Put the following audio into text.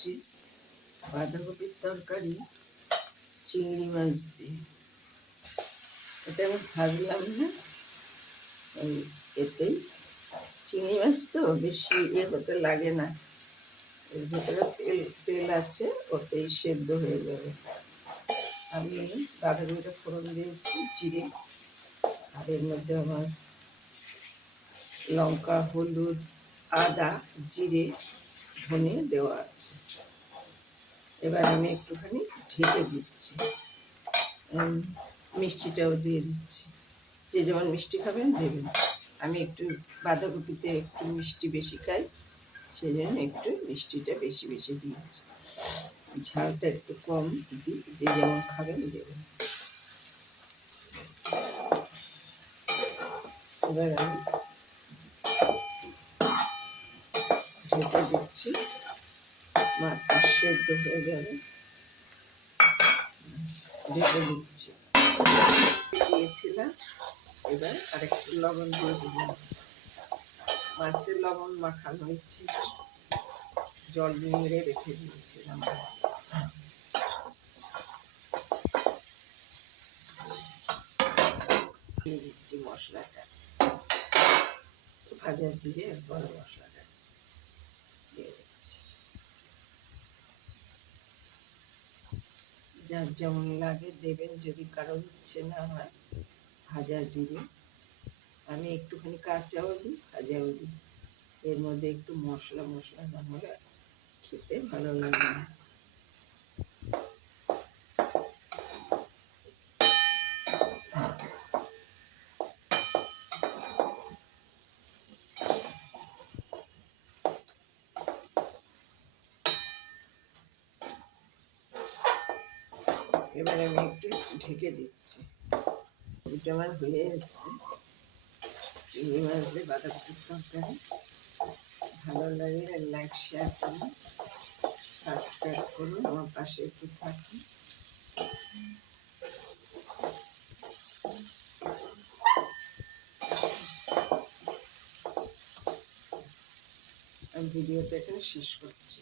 করছি বাঁধাকপির তরকারি চিংড়ি মাছ দিয়ে। এটা আমি ভাজলাম না, এই এতেই চিংড়ি মাছ তো বেশি হতে লাগে না, এর ভেতরে তেল আছে, ওতেই সেদ্ধ হয়ে যাবে। আমি বাঁধাকপিটা ফোড়ন দিয়েছি জিরে, আর এর মধ্যে আমার লঙ্কা, হলুদ, আদা, জিরে, ধনে দেওয়া আছে। এবার আমি একটুখানি ঢেকে দিচ্ছি, মিষ্টিটাও দিয়ে দিচ্ছি। যে যেমন মিষ্টি খাবেন দেবেন। আমি একটু বাঁধাকপিতে একটু মিষ্টি বেশি খাই, সেই জন্য একটু মিষ্টিটা বেশি বেশি দিয়েছি। ঝালটা একটু কম দিই, যে যেমন খাবেন দেবেন। এবার আমি ঢেকে দিচ্ছি, মাছটা সেদ্ধ হয়ে যাবে। ঢেকে দিচ্ছি, দিয়েছিলাম। এবার আরেকটু লবণ দিয়ে দিলাম। মাছের লবণ মাখানো হচ্ছে, জল নিংড়ে রেখে দিয়েছিলাম। দিয়ে দিচ্ছি মশলাটা, ভাজা জিরে আর গরম মশলাটা দিয়ে দিচ্ছি। যার যেমন লাগে দেবেন, যদি কারো ইচ্ছে না হয় ভাজা জিরে। আমি একটুখানি কাঁচাও দিই, ভাজাও দিই। এর মধ্যে একটু মশলা মশলা না হলে খেতে ভালো লাগে না। এবার আমি একটু ঢেকে দিচ্ছি। এটা আমার হয়ে এসছে চিংড়ি মাছ দিয়ে বাঁধাকপির তরকারি। ভালো লাগে লাইক, শেয়ার করুন, সাবস্ক্রাইব করুন, আমার পাশে একটু থাকুন। আমি ভিডিওটা এখানে শেষ করছি।